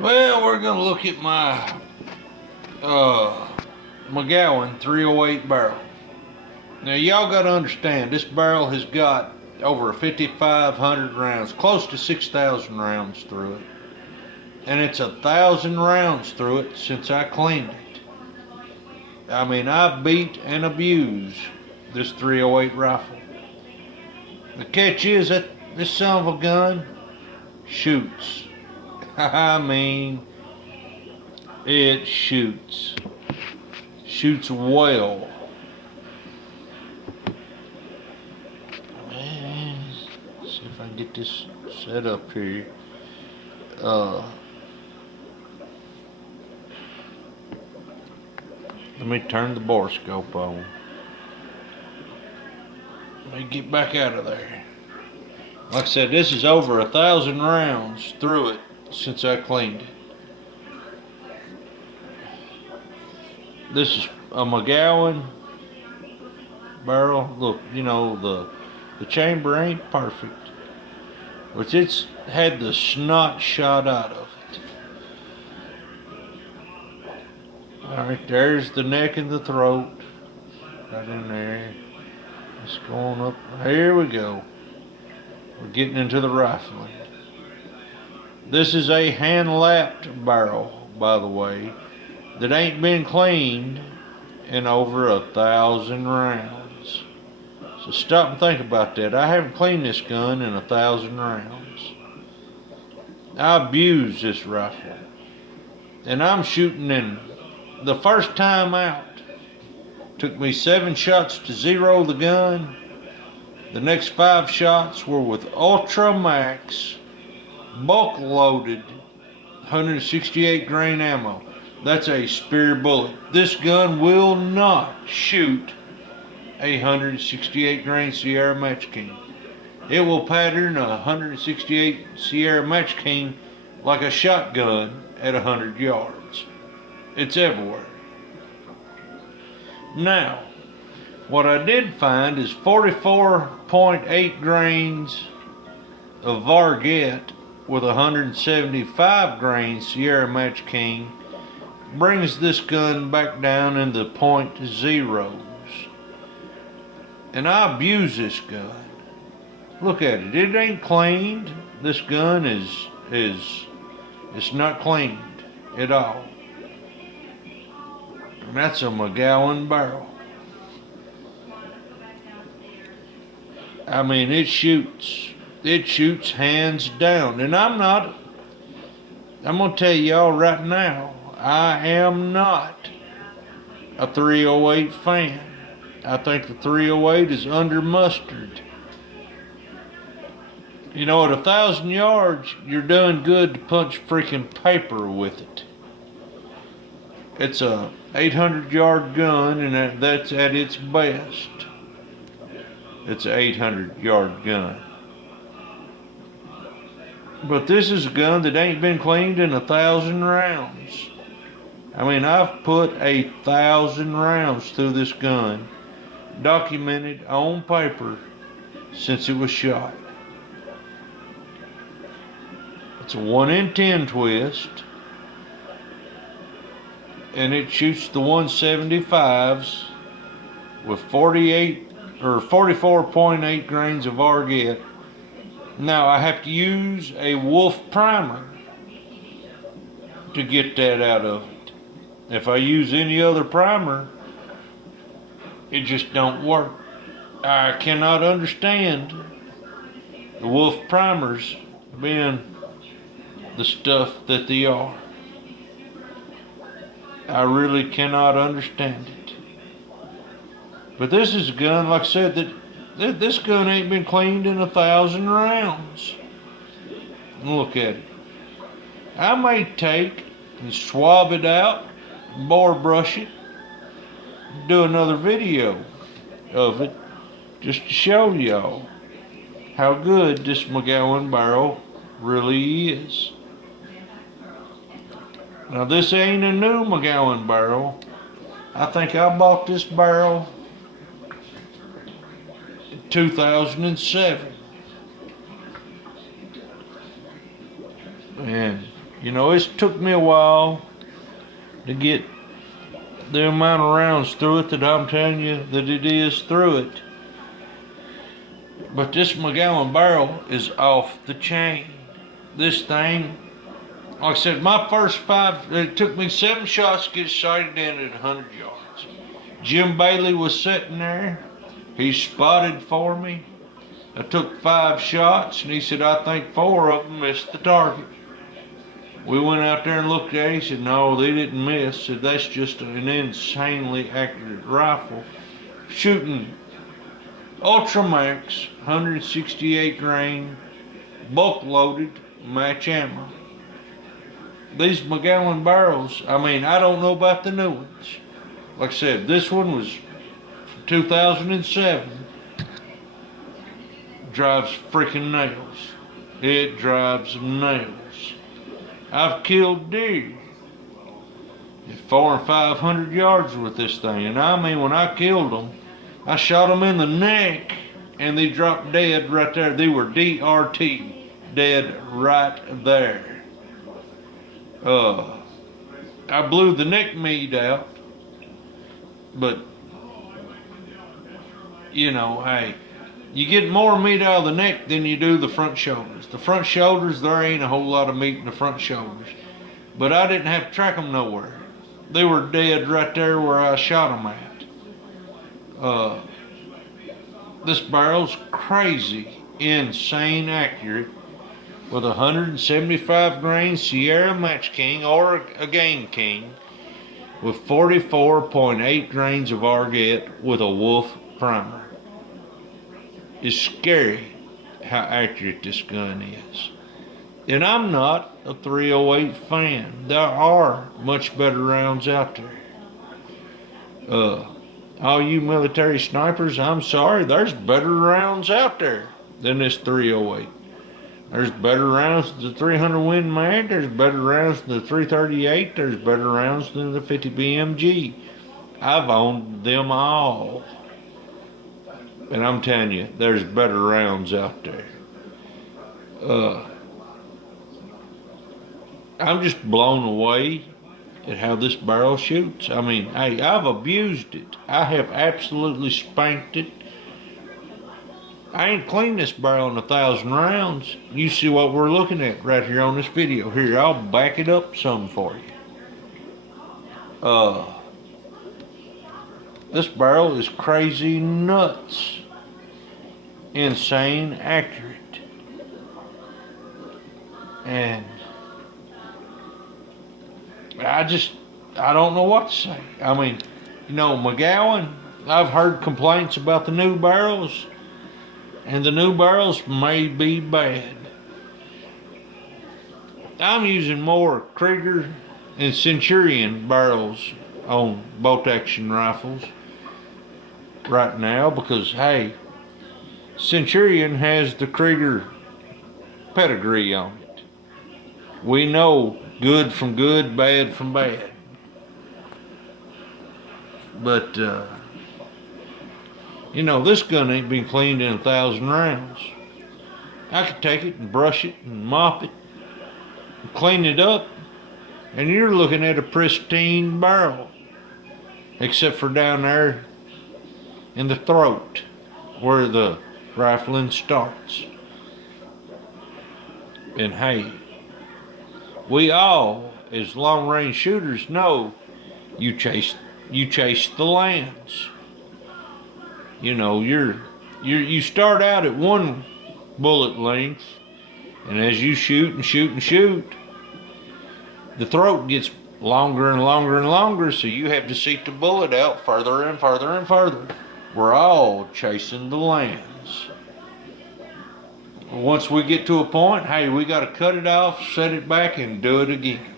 Well, we're gonna look at my McGowan 308 barrel. Now y'all gotta understand, this barrel has got over 5,500 rounds, close to 6,000 rounds through it. And it's 1,000 rounds through it since I cleaned it. I mean, I beat and abused this 308 rifle. The catch is that this son of a gun shoots. I mean, it shoots. Shoots well. Man, see if I can get this set up here. Let me turn the bore scope on. Let me get back out of there. Like I said, this is over 1,000 rounds through it since I cleaned it. This is a McGowan barrel. Look, you know, the chamber ain't perfect, but it's had the snot shot out of it. Alright, there's the neck and the throat. Right in there. It's going up. Here we go. We're getting into the rifling. This is a hand-lapped barrel, by the way, that ain't been cleaned in over 1,000 rounds. So stop and think about that. I haven't cleaned this gun in 1,000 rounds. I abuse this rifle. And I'm shooting in the first time out. Took me 7 shots to zero the gun. The next 5 shots were with Ultra Max bulk loaded 168 grain ammo. That's a spear bullet. This gun will not shoot a 168 grain Sierra Match King. It will pattern a 168 Sierra Match King like a shotgun at 100 yards. It's everywhere. Now, what I did find is 44.8 grains of varget with 175 grain Sierra Match King brings this gun back down in the .0s. And I abuse this gun. Look at it. It ain't cleaned. This gun it's not cleaned at all. And that's a McGowan barrel. I mean, it shoots. It shoots hands down. And I'm gonna tell y'all right now, I am not a 308 fan. I think the 308 is under mustard. You know, at 1,000 yards, you're doing good to punch freaking paper with it. It's a 800-yard gun, and that's at its best. It's an 800-yard gun. But this is a gun that ain't been cleaned in 1,000 rounds. I mean, I've put 1,000 rounds through this gun, documented on paper since it was shot. It's a 1 in 10 twist, and it shoots the 175s with 48 or 44.8 grains of varget. Now I have to use a wolf primer to get that out of it. If I use any other primer, it just don't work. I cannot understand the wolf primers being the stuff that they are. I really cannot understand it. But this is a gun, like I said, that this gun ain't been cleaned in 1,000 rounds. Look at it. I may take and swab it out, bore brush it, do another video of it, just to show y'all how good this McGowan barrel really is. Now this ain't a new McGowan barrel. I think I bought this barrel in 2007. And You know, it's took me a while to get the amount of rounds through it that I'm telling you that it is through it. But this McGowan barrel is off the chain. This thing, like I said, my first 5, it took me 7 shots to get sighted in at 100 yards. Jim Bailey was sitting there. He spotted for me. I took 5 shots, and he said, I think 4 of them missed the target. We went out there and looked at it. He said, no, they didn't miss. He said, that's just an insanely accurate rifle. Shooting Ultramax, 168 grain, bulk loaded, match ammo. These McGowan barrels, I mean, I don't know about the new ones. Like I said, this one was 2007. Drives freaking nails. It drives nails. I've killed deer at 400 and 500 yards with this thing, and I mean, when I killed them, I shot them in the neck, and they dropped dead right there. They were DRT, dead right there. I blew the neck meat out, but you know, hey, you get more meat out of the neck than you do the front shoulders. The front shoulders, there ain't a whole lot of meat in the front shoulders. But I didn't have to track them nowhere. They were dead right there where I shot them at. This barrel's crazy, insane accurate with a 175 grain Sierra Match King or a Game King with 44.8 grains of varget with a Wolf primer. It's scary how accurate this gun is. And I'm not a 308 fan. There are much better rounds out there. All you military snipers, I'm sorry, there's better rounds out there than this 308. There's better rounds than the 300 Win Mag, there's better rounds than the 338, there's better rounds than the 50 BMG. I've owned them all. And I'm telling you, there's better rounds out there. I'm just blown away at how this barrel shoots. I mean, hey, I've abused it. I have absolutely spanked it. I ain't cleaned this barrel in 1,000 rounds. You see what we're looking at right here on this video. Here, I'll back it up some for you. This barrel is crazy nuts. Insane accurate. And I don't know what to say. I mean, you know, McGowan, I've heard complaints about the new barrels, and the new barrels may be bad. I'm using more Krieger and Centurion barrels on bolt action rifles right now because, hey, Centurion has the Krieger pedigree on it. We know good from good, bad from bad. But, you know, this gun ain't been cleaned in 1,000 rounds. I could take it and brush it and mop it and clean it up, and you're looking at a pristine barrel, except for down there in the throat where the rifling starts. And hey, we all, as long-range shooters, know you chase the lands. You know, you start out at one bullet length, and as you shoot and shoot and shoot, the throat gets longer and longer and longer, so you have to seek the bullet out further and further and further. We're all chasing the lands. Once we get to a point, hey, we got to cut it off, set it back, and do it again.